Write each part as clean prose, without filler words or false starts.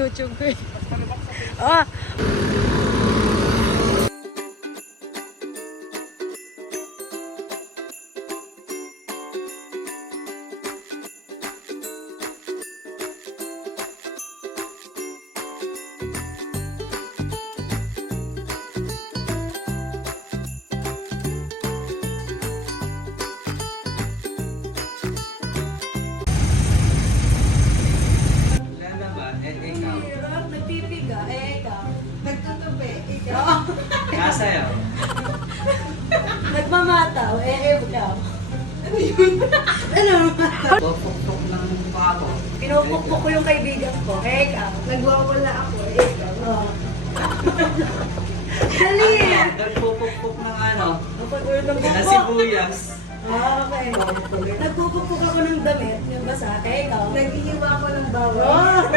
YouTube ko eh. Ah! Nagpipiga, ikaw. Nagtutupi, ikaw. Kasayaw. Nagmamataw, ikaw. Ano yun? Ano? Pupukpuk ng mukha ko. Pinupukpok ko yung kaibigan ko, ikaw. Nagwawala ako, ikaw. Oh. Dali! Nagpupukpuk ng ano? Napag-ulit ng Na bukbok. sibuyas. Okay. Nagpupukpok ako ng damit, yung basa, ikaw. Naghihiwa ako ng bawang.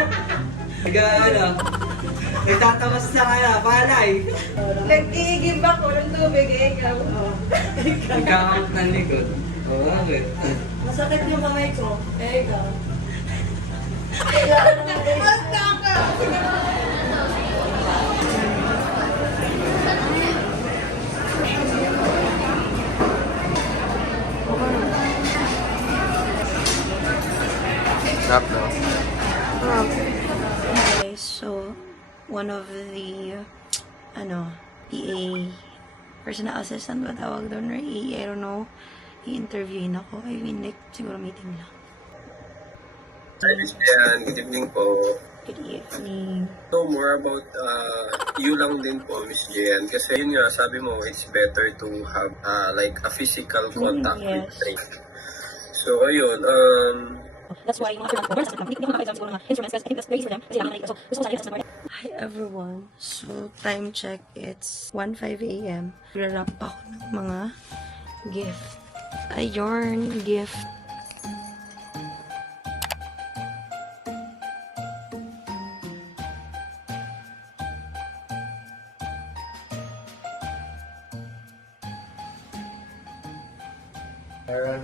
Nagtatawas na kaya, palay. Nag-iigib ako ng tubig, ikaw. Nagkakot ng likod. Oo, bakit? Masakit yung kamay ko, ikaw. Basta ka! Okay, so one of the EA personal assistant ba tawag doon or EA, I don't know, i-interviewin ako. I mean, like, siguro meeting lang. Hi, Miss Jan. Good evening po. Good evening. Know more about you lang din po, Miss Jan. Kasi yun nga, sabi mo, it's better to have like a physical contact with yes. train. So, ayun, That's why yung mga firma ko, burn sa company, hindi ko makakita siguro ng mga instruments kasi I think that's very easy for them kasi lang nakikita. So, gusto ko sa akin sa Hi everyone. So, time check, it's 1:05 a.m. Nag-wrap ako ng mga gift. Ayun, gift. Meron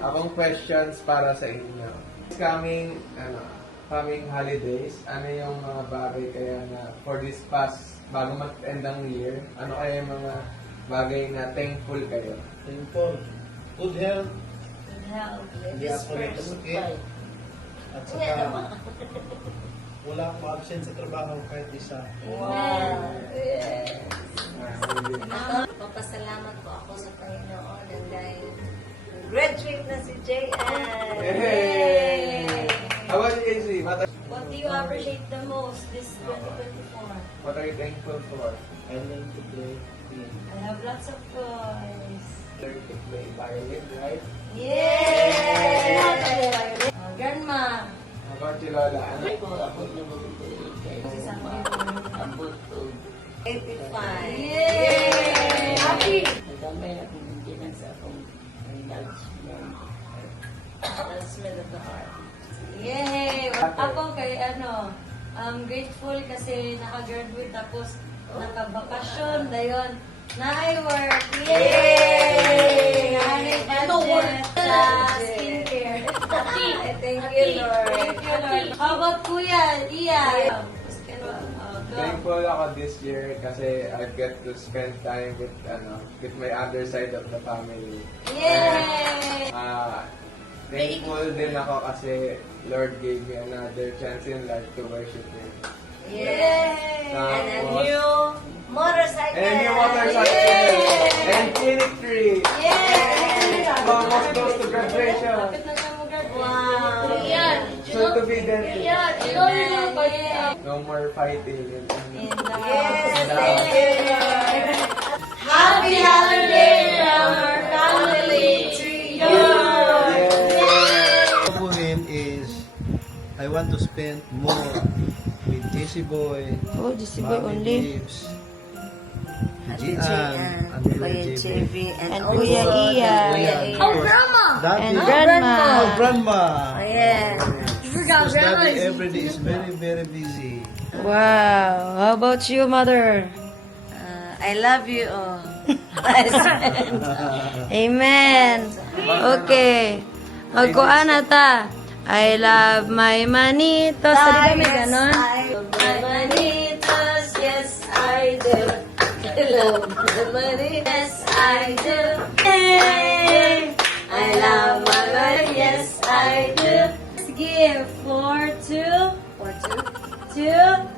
akong questions para sa inyo. Coming holidays, ano yung mga bagay kaya na for this past, bago mag-end ang year, ano kaya yung mga bagay na thankful kayo? Thankful. Good health. Hindi This ako first. nagkasakit. At saka, wala akong absent sa trabaho kahit isa. Wow. Yes. Papasalamat po ako sa Panginoon dahil graduate na si JN. Hey! How about you, AC? What do you appreciate the most this 2024? What are you thankful for? I learned to play piano. I have lots of toys. Learn to play violin, right? Yay! Grandma. How about you, Lola? Ano? Si Sammy. 85. Yay! Happy! Smell of the heart. Yay! Ako kay I'm grateful kasi naka-graduate tapos naka-bakasyon dayon. Na-I work! Yay! Na-I budget sa skincare. Thank you, Lord. Thank you, Lord. How about Kuya? Iya. Thankful ako this year kasi I get to spend time with my other side of the family. Yay! Thankful din ako kasi Lord gave me another chance in life to worship Him. Yay! And a new motorcycle! And a new motorcycle! Yay! And clinic tree! Yay! Almost close to graduation! Lapit na siya mag-graduate. Wow! Yan! Soon to be dentist. Amen! No more fighting. Yes! Thank you, Lord! Happy holiday from our family to you! Is I want to spend more with JC Boy, Oh, JC Boy only. Lives, Gian, and Kuya JB, And Kuya Iya. Oh, Grandma! Daddy, And Grandma. Oh, Grandma! Yeah. You forgot Because Grandma. Daddy every day is very, very busy. Wow. How about you, Mother? I love you all. Amen. Okay. Magkuan na ta. I love my manitos. Sabi kami ganon. My manitos, yes I do. I love my manitos, yes I do. Hey, I love my manitos, yes I do. Let's give floor to Jason.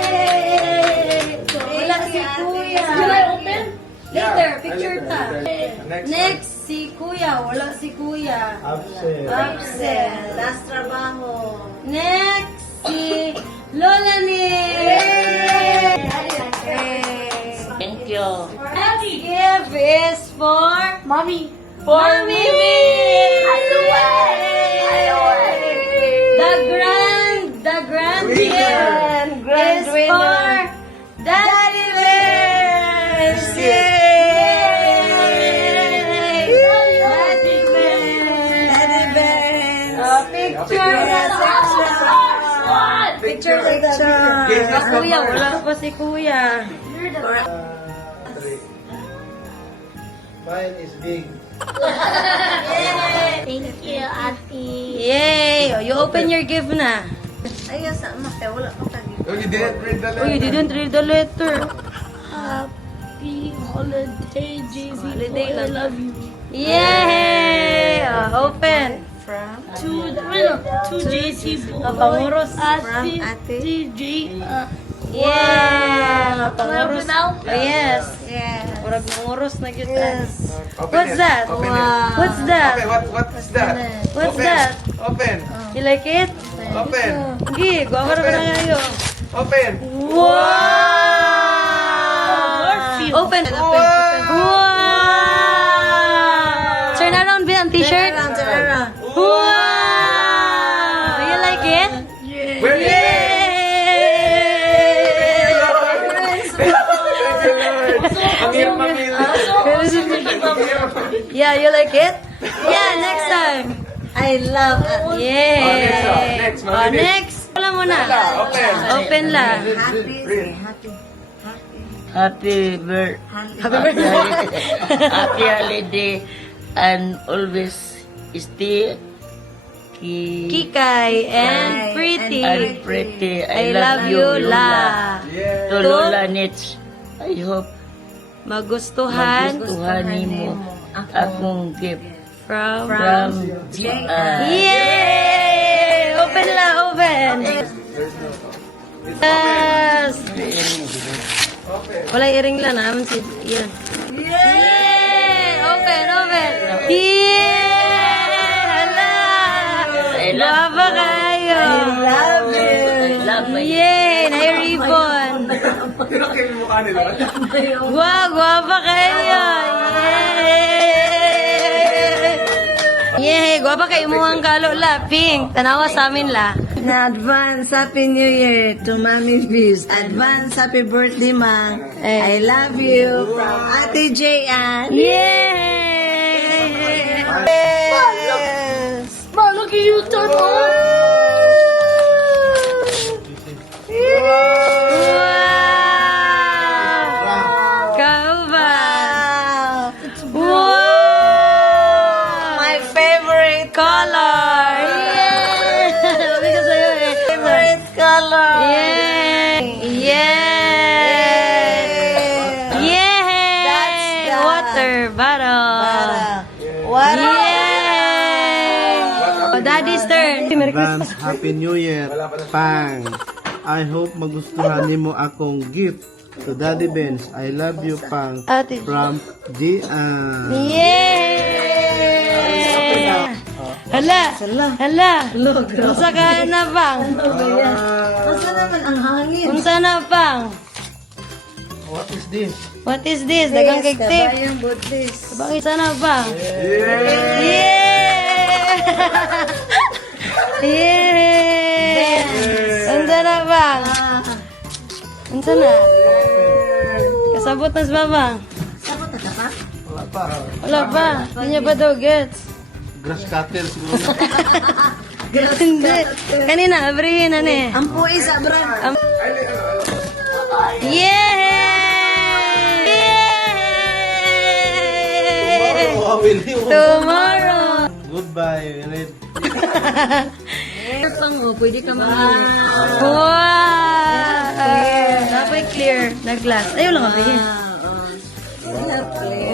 Yay! Wala si Kuya. Can I open? Later, picture ta. Next, si Kuya. Wala si Kuya. Absent. Last trabaho. Next, si Lola ni. Thank you. Next gift is for Mommy. For Mimi. The grand gift is for Daddy Bears. Yay! Daddy Bears. Picture na Picture. Kuya, wala pa si Kuya. Mine is big. Thank you, Ate. Yay! Oh, you open your gift na. Ayun, sa mate, wala pa kagi. Oh, you didn't read the Oh, you didn't read the letter. Happy holiday, JC. Holiday I lang. love you. Yay! Oh, open. To JC. Panguros. Ate. TJ. Yeah! Panguros. now? Oh, yes. Yes. Murag manguros na kita. Open What's it. that? Open it. What's that? Okay, what's that? What's Open. that? Open. You like it? Open. Gi, guwawa na ka na ngayo. Open. Wow! Open. Wow! Turn around, Bill, ang t-shirt. Wow! You like it? Where is it? Ang hirap mamili. Yeah, you like it? Yeah, next time. I love it. Yay! Next, Oh, next. Wala mo na. Open. Open la. Happy birthday. Happy holiday and always stay Kikay and Pretty. and pretty. I love you, La. To Lola Nits. I hope Magustuhan Tuhan mo akong gift from... from Gian. Yay! Open la, open. Yes! Wala i-ring lang naman si... Yan. Yay! Open, open. Yay! Hala! Guwapa kayo. I love you. Yay! Nai-ribbon. Tinakil mo mukha nila. Wow, guwapa kayo. Yay! Yay! Guwapa kayo mo ang kalo la. Pink. Tanawa sa amin la. Na advance Happy New Year to Mommy Fiz. Advance Happy Birthday, Ma. I love you. From Ate Jayan. Yay! Yes! Ma, look at you, turtle. Wow! Kau ba? Wow! My favorite Color! Yay! Sabi ko sa'yo eh. favorite color. Yay! Yay! Yay! That's the- Water bottle! What? Yay! Oh, Daddy's turn. Merry Christmas. Advance Happy New Year. Pang. I hope magustuhan nimo akong gift to Daddy Benz. I love you, Pang. Ate. From Gian. Yay! Hala! Hala! Unsa ka na bang? Masa naman ang hangin? Unsa na bang? What is this? What is this? Dagang cake tape. Kabayang Buddhist. Bang isa na bang? Yay! Yay! Unsa na bang? Unsa na? Kasabot na sa bang? Wala pa. Wala pa. Hindi niya ba daw gets? Grass cutter siguro na. Hindi. Kanina, abrihin na ni. Ang puwi sa brand. Yay! Tomorrow. Goodbye, Red. Pang, pwede ka mamili. Wow! Dapat clear na glass. Ayaw lang kami.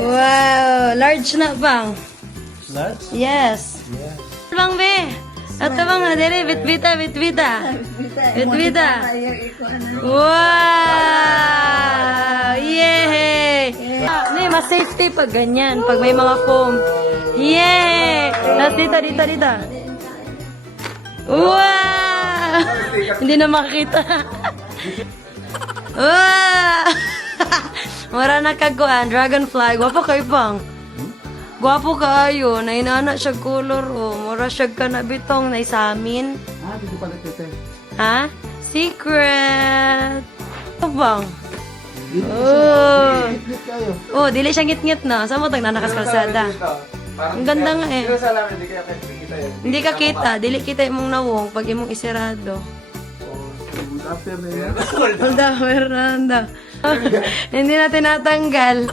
Wow! Large na bang? Large? Yes. Bang, be? Ito bang, dili, bitbita. Bitbita. Wow! Yay! Ni, mas safety pag ganyan, pag may mga foam. Yay! Tapos dito. Wow! Hindi na makita. Wow! Mara na kaguan, dragonfly. Gwapo kayo bang? Gwapo kaayo, na inana siya color o. Mura siya ka na bitong na isamin. Dito pala tete. Ha? Secret! Ano bang? Oh! Hit kayo. Oh, dili siya ngit-ngit na. Saan mo tag nanakas kalsada? Ang ganda nga eh. Sino sa alam, hindi kaya kita yun. Hindi ka kita, dili kita imong nawong pag imong isirado. Good afternoon. Hold on, Fernanda. Hindi na tinatanggal.